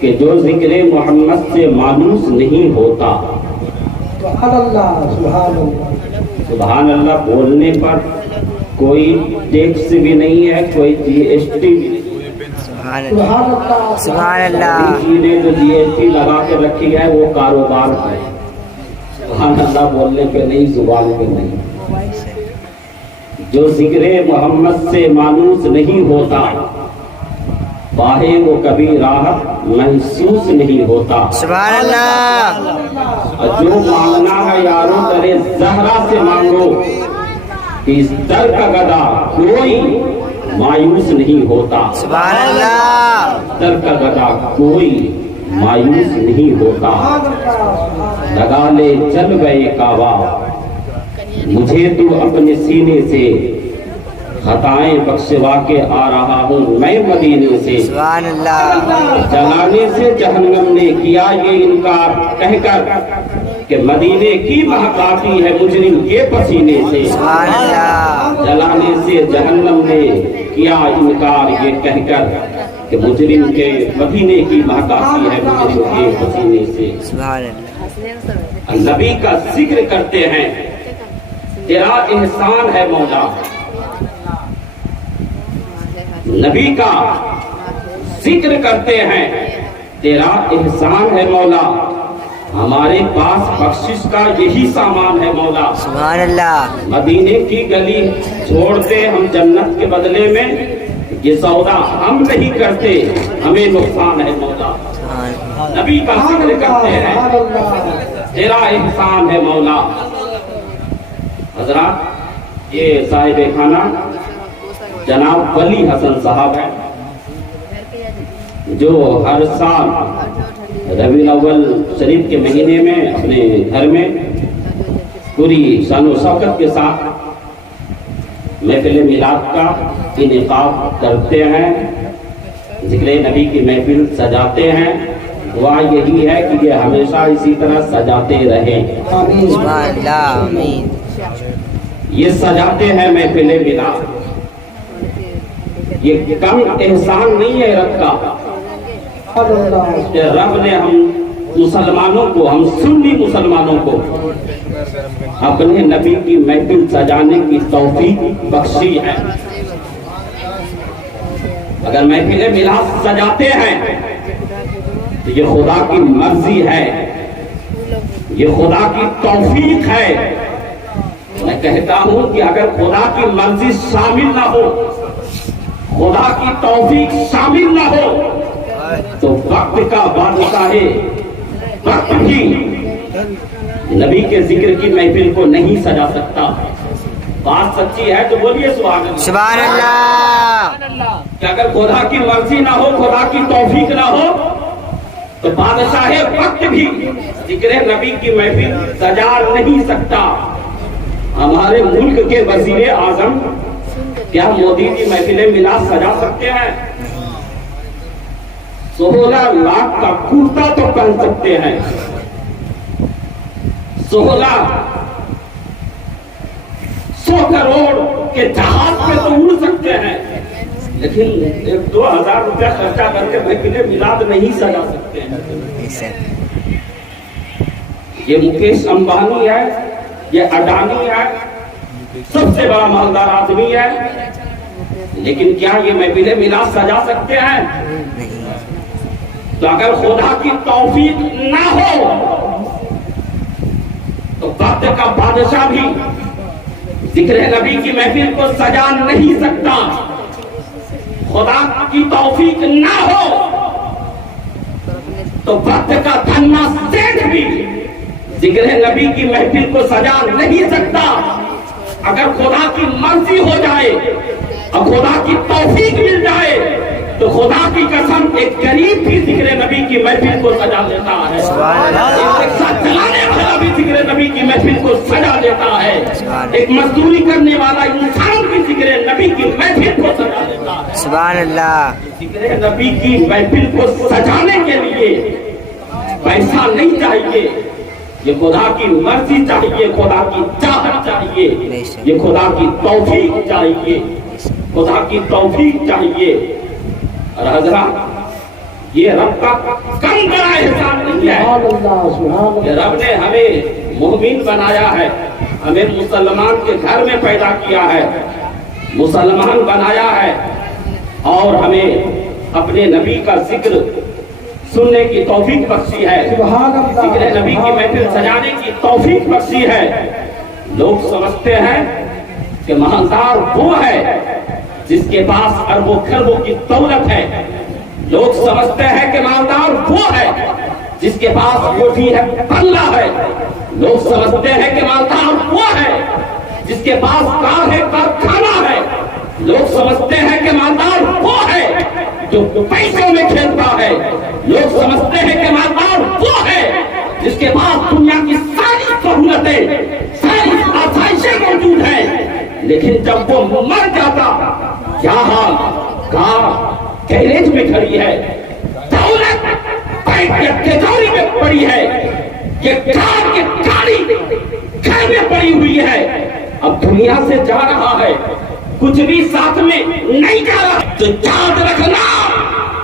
کہ جو ذکر محمد سے مانوس نہیں ہوتا۔ سبحان اللہ، سبحان اللہ، سبحان اللہ بولنے پر کوئی ٹیکس بھی نہیں ہے، کوئی جی ایس ٹی بھی نہیں۔ سبحان اللہ، سبحان اللہ۔ چیزیں جو جی ایس ٹی لگا کے رکھی ہے وہ کاروبار ہے۔ سبحان اللہ بولنے پہ نہیں، زبان پہ نہیں۔ جو ذکر محمد سے مانوس نہیں ہوتا، باہے وہ کبھی راحت محسوس نہیں ہوتا۔ سبحان اللہ۔ اور جو مانگنا ہے یاروں درے زہرا سے مانگو، اس در کا گدا کوئی مایوس نہیں ہوتا۔ سبحان اللہ۔ در کا گدا کوئی مایوس نہیں ہوتا۔ لگا لے چل گئے کعبہ، مجھے تو اپنے سینے سے خطائیں بخشوا کے آ رہا ہوں میں مدینے سے۔ سبحان اللہ۔ جلانے سے جہنم نے کیا یہ انکار کہہ کر کہ مدینے کی مہک آتی ہے مجرم کے پسینے سے۔ سبحان اللہ۔ جلانے سے جہنم نے کیا انکار یہ کہہ کر کہ مجرم کے مدینے کی مہک آتی ہے مجرم کے پسینے سے۔ سبحان اللہ۔ نبی کا ذکر کرتے ہیں، تیرا احسان ہے مولا۔ نبی کا ذکر کرتے ہیں، تیرا احسان ہے مولا۔ ہمارے پاس بخشش کا یہی سامان ہے مولا۔ سبحان اللہ۔ مدینے کی گلی چھوڑتے ہم جنت کے بدلے میں، یہ سودا ہم نہیں کرتے ہمیں نقصان ہے مولا۔ نبی کا ذکر کرتے ہیں، تیرا احسان ہے مولا۔ حضرات یہ صاحب خانہ جناب ولی حسن صاحب ہیں، جو ہر سال ربیع الاول شریف کے مہینے میں اپنے گھر میں پوری شان و شوکت کے ساتھ محفل میلاد کا انعقاد کرتے ہیں، ذکر نبی کی محفل سجاتے ہیں۔ دعا یہی ہے کہ یہ ہمیشہ اسی طرح سجاتے رہیں۔ سبحان اللہ۔ آمین۔ یہ سجاتے ہیں محفل میلاد، یہ کم احسان نہیں ہے رب کا کہ رب نے ہم مسلمانوں کو، ہم سنی مسلمانوں کو اپنے نبی کی محفل سجانے کی توفیق بخشی ہے۔ اگر محفل میلاد سجاتے ہیں تو یہ خدا کی مرضی ہے، یہ خدا کی توفیق ہے۔ میں کہتا ہوں کہ اگر خدا کی مرضی شامل نہ ہو، خدا کی توفیق شامل نہ ہو، تو وقت کا بادشاہ وقت بھی نبی کے ذکر کی محفل کو نہیں سجا سکتا۔ بات سچی ہے تو بولیے سبحان اللہ۔ سبحان اللہ۔ کہ اگر خدا کی مرضی نہ ہو، خدا کی توفیق نہ ہو، تو بادشاہ وقت بھی ذکر نبی کی محفل سجا نہیں سکتا۔ ہمارے ملک کے وزیر اعظم کیا مودی جی محفل میلاد سجا سکتے ہیں؟ 16 لاکھ کا کرتا تو پہن سکتے ہیں، 100 کروڑ کے جہاز پہ تو اڑ سکتے ہیں، لیکن 1-2 ہزار روپیہ خرچہ کر کے محفل میلاد نہیں سجا سکتے ہیں۔ یہ مکیش امبانی ہے، یہ اڈانی ہے، سب سے بڑا مالدار آدمی ہے، لیکن کیا یہ محفل میلاد سجا سکتے ہیں؟ تو اگر خدا کی توفیق نہ ہو تو وقت کا بادشاہ بھی ذکر نبی کی محفل کو سجا نہیں سکتا۔ خدا کی توفیق نہ ہو تو وقت کا دھنا سیٹھ بھی ذکر نبی کی محفل کو سجا نہیں سکتا۔ اگر خدا کی مرضی ہو جائے اور خدا کی توفیق مل جائے تو خدا کی قسم ایک غریب بھی ذکر نبی کی محفل کو سجا دیتا ہے، ایک رکشہ چلانے والا بھی ذکر نبی کی محفل کو سجا دیتا ہے، ایک مزدوری کرنے والا انسان بھی ذکر نبی کی محفل کو سجا دیتا ہے۔ سبحان اللہ۔ ذکر نبی کی محفل کو سجانے کے لیے پیسہ نہیں چاہیے، یہ خدا کی مرضی چاہیے، خدا کی چاہت چاہیے، یہ خدا کی توفیق چاہیے، خدا کی توفیق چاہیے۔ اور حضرات یہ رب کا کم بڑا احسان نہیں ہے سبحان اللہ سبحان کہ رب نے ہمیں مومن بنایا ہے، ہمیں مسلمان کے گھر میں پیدا کیا ہے، مسلمان بنایا ہے، اور ہمیں اپنے نبی کا ذکر سننے کی توفیق بخشی ہے، سبحان اللہ ذکر نبی کی محفل سجانے کی توفیق بخشی ہے۔ لوگ سمجھتے ہیں کہ مالدار وہ ہے جس کے پاس اربوں خربوں کی دولت ہے، لوگ سمجھتے ہیں کہ مالدار وہ ہے جس کے پاس کوٹھی ہے، بنگلہ ہے، لوگ سمجھتے ہیں کہ مالدار وہ ہے جس کے پاس کار ہے، کارخانہ ہے، لوگ سمجھتے ہیں کہ مالدار وہ ہے جو پیسوں میں کھیلتا ہے، لوگ سمجھتے ہیں کہ مالدار وہ ہے جس کے پاس دنیا کی ساری سہولتیں، ساری آسائشیں موجود ہیں، لیکن جب وہ مر جاتا کیا حال؟ کار گیریج میں کھڑی ہے، دولت بینک کے تجاری میں پڑی ہے، یہ کار کی گاڑی گھر میں پڑی ہوئی ہے، اب دنیا سے جا رہا ہے، کچھ بھی ساتھ میں نہیں جا رہا، تو یاد رکھنا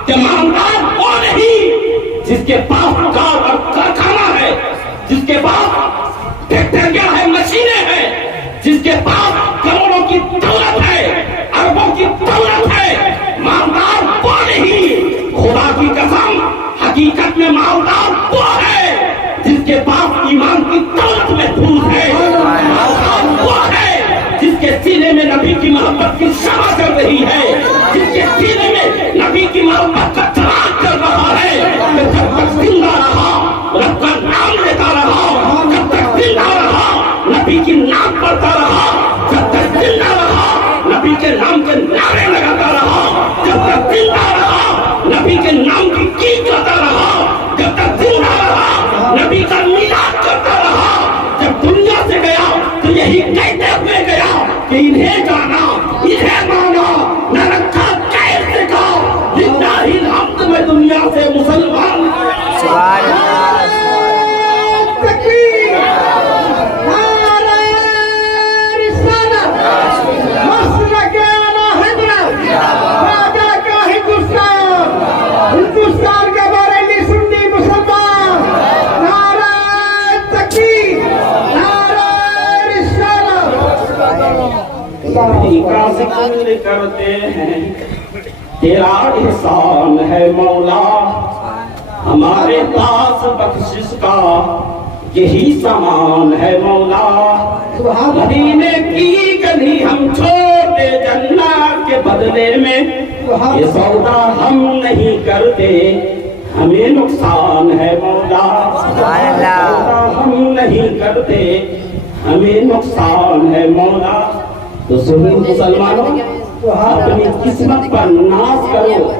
کہ مالدار وہ نہیں جس کے پاس کار اور کارخانہ ہے، جس کے پاس فیکٹریاں ہیں، مشینیں ہیں، جس کے پاس کروڑوں کی دولت ہے، اربوں کی دولت ہے، مالدار وہ نہیں۔ خدا کی قسم، حقیقت میں مالدار وہ ہے جس کے پاس ایمان کی دولت محفوظ ہے، مالدار وہ ہے جس کے سینے میں نبی کی محبت کی شمع چل رہی ہے، جس کے سینے میں نبی کی محبت کا چراغ چل رہا ہے، کہ جب تک زندہ رہا رب کا نام لیتا رہا، جب تک زندہ رہا نبی کی نام پڑھتا رہا، جب تک زندہ رہا نبی کے نام کے نعرے لگاتا رہا، جب تک زندہ رہا نبی کے نام کی کیٹ کرتا رہا، جب تک زندہ رہا نبی کا میلاد کرتا رہا، جب دنیا سے گیا تو یہی کہتے ہوئے گیا کہ انہیں جانا، انہیں مانا، نہ رکھا کیسے کا، للہ الحمد میں دنیا سے مسلمان۔ سبحان اللہ تکبیر، نعرہ رسالت، مسلک اعلیٰ حضرت، راجہ کا ہندوستان، ہندوستان کے بارے سنی مسلمان، نعرہ تکبیر، نعرہ رسالت۔ کا ذکر کرتے ہیں، تیرا احسان ہے مولا، ہمارے پاس بخشش کا یہی سامان ہے مولا، مدینے کی گلی ہم چھوڑتے جنت کے بدلے میں، یہ سودا ہم نہیں کرتے، ہمیں نقصان ہے مولا، سودا ہم نہیں کرتے، ہمیں نقصان ہے مولا۔ تو سنی مسلمانوں، اپنی قسمت پر ناز کرو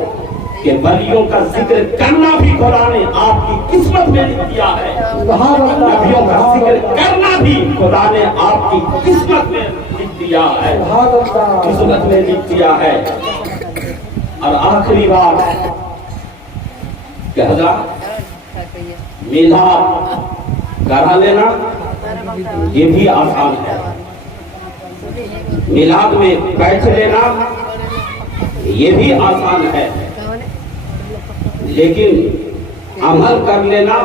کہ ولیوں کا ذکر کرنا بھی خدا نے آپ کی قسمت میں لکھ دیا ہے، نبیوں کا ذکر کرنا بھی خدا نے آپ کی قسمت میں لکھ دیا ہے، قسمت میں لکھ دیا ہے۔ اور آخری بات کہ حضرات، میلاد کرا لینا یہ بھی آسان ہے، میلاد میں بیٹھ لینا یہ بھی آسان ہے، لیکن عمل کر لینا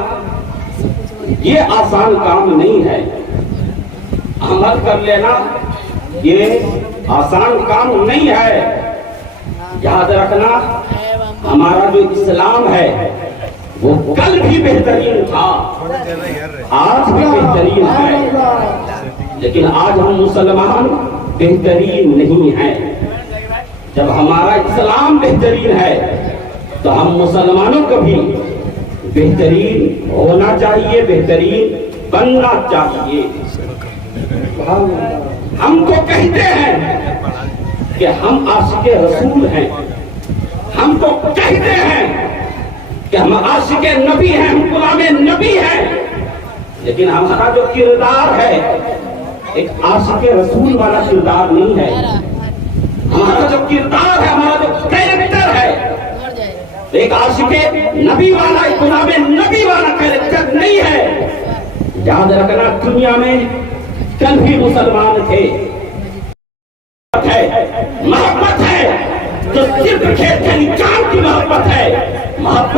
یہ آسان کام نہیں ہے، عمل کر لینا یہ آسان کام نہیں ہے۔ یاد رکھنا، ہمارا جو اسلام ہے وہ کل بھی بہترین تھا، آج بھی بہترین ہے، لیکن آج ہم مسلمان بہترین نہیں ہیں۔ جب ہمارا اسلام بہترین ہے تو ہم مسلمانوں کو بھی بہترین ہونا چاہیے، بہترین بننا چاہیے۔ ہم کو کہتے ہیں کہ ہم عاشق رسول ہیں، ہم کو کہتے ہیں کہ ہم عاشق نبی ہیں، ہم غلام نبی ہیں، لیکن ہمارا جو کردار ہے ایک عاشق رسول والا کردار نہیں ہے، ہمارا جو کردار ہے، ہمارا جو کیریکٹر ہے ایک عاشق نبی والا، ایک غلام نبی والا کیریکٹر نہیں ہے۔ یاد رکھنا، دنیا میں کل بھی مسلمان تھے، محبت ہے تو صرف کھیل کھیل جان کی محبت ہے، محبت